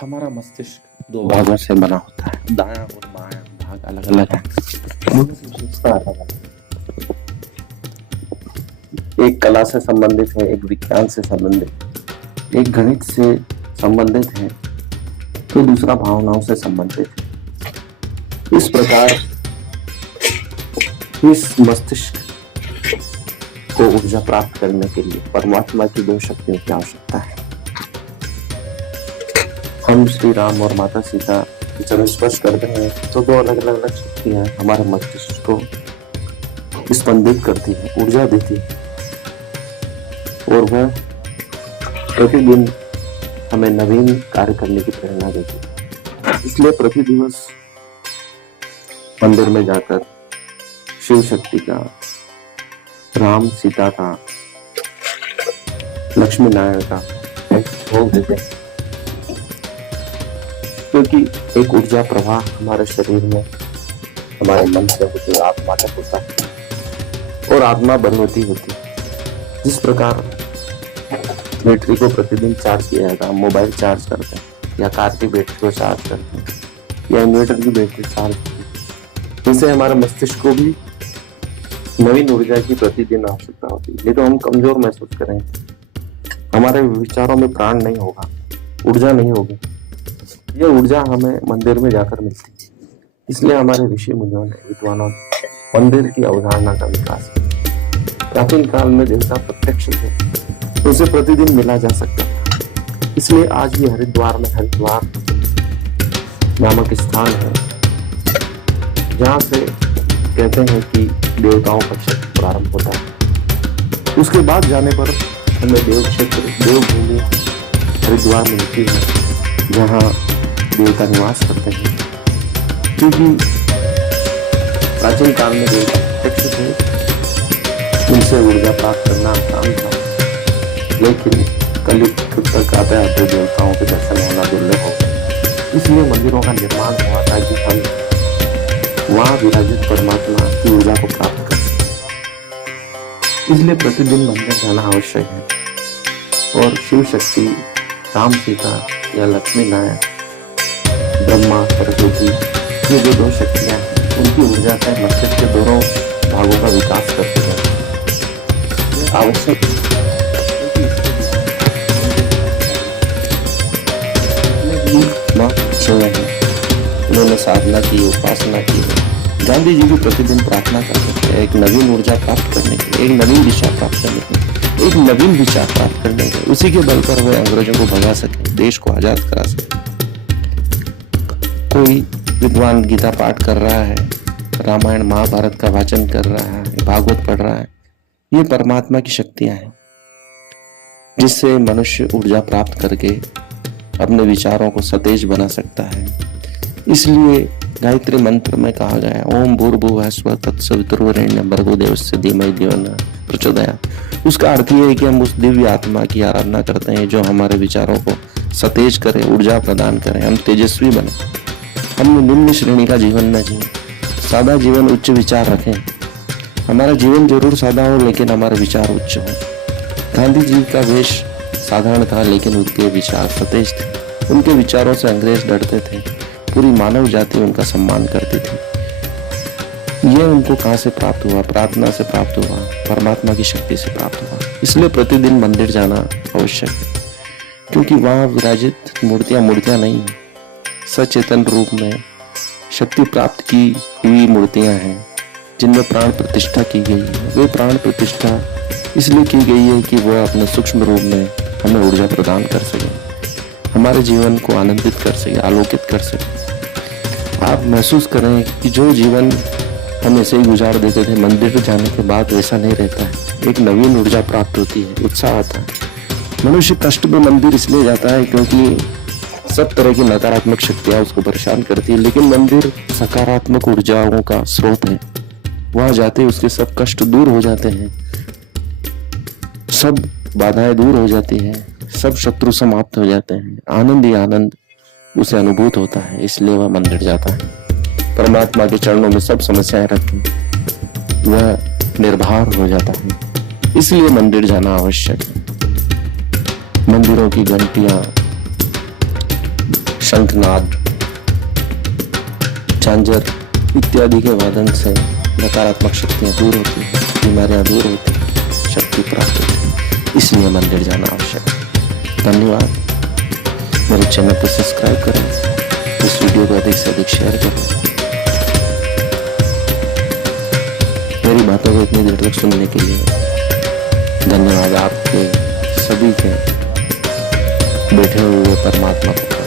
हमारा मस्तिष्क दो भागों से बना होता है। दायां और बायां भाग अलग अलग है, दोनों की विशेषता अलग अलग है। एक कला से संबंधित है, एक विज्ञान से संबंधित, एक गणित से संबंधित है तो दूसरा भावनाओं से संबंधित है। इस प्रकार इस मस्तिष्क को ऊर्जा प्राप्त करने के लिए परमात्मा की दो शक्तियों की आवश्यकता है। हम श्री राम और माता सीता जब स्पर्श करते हैं तो दो अलग अलग शक्तियां हमारे मस्तिष्क को स्पंदित करती है, ऊर्जा देती है और वह प्रतिदिन हमें नवीन कार्य करने की प्रेरणा देती है। इसलिए प्रति दिवस मंदिर में जाकर शिव शक्ति का, राम सीता का, लक्ष्मी नारायण का भोग देते हैं, क्योंकि एक ऊर्जा प्रवाह हमारे शरीर में हमारे मन से होती है, आत्मा तक होता है और आत्मा बलवती होती है। जिस प्रकार बैटरी को प्रतिदिन चार्ज किया जाता है, मोबाइल चार्ज करते हैं या कार की बैटरी को चार्ज करते हैं या इन्वर्टर की बैटरी चार्ज करते हैं, जिससे हमारे मस्तिष्क को भी नवीन ऊर्जा की प्रतिदिन आवश्यकता होती है। नहीं तो हम कमजोर महसूस करेंगे, हमारे विचारों में प्राण नहीं होगा, ऊर्जा नहीं होगी। यह ऊर्जा हमें मंदिर में जाकर मिलती है। इसलिए हमारे ऋषि मुनियों ने, विद्वानों ने मंदिर की अवधारणा का विकास किया। प्राचीन काल में देवता प्रत्यक्ष थे तो उसे प्रतिदिन मिला जा सकता था। इसलिए आज भी हरिद्वार में हरिद्वार नामक स्थान है जहाँ से कहते हैं कि देवताओं का क्षेत्र प्रारंभ होता है। उसके बाद जाने पर हमें देव क्षेत्र, देवभूमि हरिद्वार मिलती है जहाँ देवता निवास करते हैं, क्योंकि प्राचीन काल में देवता प्रत्यक्ष थे, उनसे ऊर्जा प्राप्त करना आसान था। लेकिन कलयुग तक आते आते देवताओं के दर्शन होना दुर्लभ हो गया। इसलिए मंदिरों का निर्माण हुआ था कि हम वहां विराजित परमात्मा की ऊर्जा को प्राप्त कर सकें। इसलिए प्रतिदिन मंदिर जाना आवश्यक है और शिव शक्ति, राम सीता या लक्ष्मी नारायण, ब्रह्मा सरस्वती, ये जो दो शक्तियां हैं उनकी ऊर्जा से मस्तिष्क के दोनों भागों का विकास करते हैं। आवश्यक उन्होंने साधना की, उपासना की। गांधी जी भी प्रतिदिन प्रार्थना करते थे एक नवीन ऊर्जा प्राप्त करने की, एक नवीन दिशा प्राप्त करने की, एक नवीन विचार प्राप्त करने की। उसी के बल पर वे अंग्रेजों को भगा सके, देश को आजाद करा सके। कोई विद्वान गीता पाठ कर रहा है, रामायण महाभारत का वाचन कर रहा है, भागवत पढ़ रहा है, ये परमात्मा की शक्तियां हैं जिससे मनुष्य ऊर्जा प्राप्त करके अपने विचारों को सतेज बना सकता है। इसलिए गायत्री मंत्र में कहा गया ओम भूर्भुवः स्वः तत्सवितुर्वरेण्यं भर्गो देवस्य धीमहि धियो न प्रचोदयात्। उसका अर्थ ये है कि हम उस दिव्य आत्मा की आराधना करते हैं जो हमारे विचारों को सतेज करे, ऊर्जा प्रदान करे, हम तेजस्वी बने, हम निम्न श्रेणी का जीवन न जिए, सादा जीवन उच्च विचार रखें। हमारा जीवन जरूर सादा हो लेकिन हमारे विचार उच्च हो। गांधी जी का वेश साधारण था लेकिन उनके विचार सतेज थे। उनके विचारों से अंग्रेज डरते थे, पूरी मानव जाति उनका सम्मान करती थी। यह उनको कहाँ से प्राप्त हुआ? प्रार्थना से प्राप्त हुआ, परमात्मा की शक्ति से प्राप्त हुआ। इसलिए प्रतिदिन मंदिर जाना आवश्यक है, क्योंकि वहाँ विराजित मूर्तियां नहीं, सचेतन रूप में शक्ति प्राप्त की हुई मूर्तियां हैं जिनमें प्राण प्रतिष्ठा की गई है। वे प्राण प्रतिष्ठा इसलिए की गई है कि वह अपने सूक्ष्म रूप में हमें ऊर्जा प्रदान कर सके, हमारे जीवन को आनंदित कर सके, आलोकित कर सके। आप महसूस करें कि जो जीवन हम ऐसे ही गुजार देते थे, मंदिर जाने के बाद वैसा नहीं रहता है। एक नवीन ऊर्जा प्राप्त होती है, उत्साह आता है। मनुष्य कष्ट में मंदिर इसलिए जाता है क्योंकि सब तरह की नकारात्मक शक्तियां उसको परेशान करती है, लेकिन मंदिर सकारात्मक ऊर्जाओं का स्रोत है। वहां जाते उसके सब कष्ट दूर हो जाते हैं, सब बाधाएं दूर हो जाती हैं, सब शत्रु समाप्त हो जाते हैं, आनंद ही आनंद उसे अनुभूत होता है। इसलिए वह मंदिर जाता है। परमात्मा के चरणों में सब समस्याएं रखती, वह निर्भर हो जाता है। इसलिए मंदिर जाना आवश्यक है। मंदिरों की घंटियां शंखनाद, झांझर इत्यादि के वादन से नकारात्मक शक्तियां दूर होती हैं, बीमारियां दूर होती हैं, शक्ति प्राप्त होती है। इसलिए मंदिर जाना आवश्यक है। धन्यवाद। मेरे चैनल को सब्सक्राइब करें, इस वीडियो को अधिक से अधिक शेयर करें। मेरी बातों को इतनी देर तक सुनने के लिए धन्यवाद। आपके सभी के बैठे हुए परमात्मा को प्रणाम।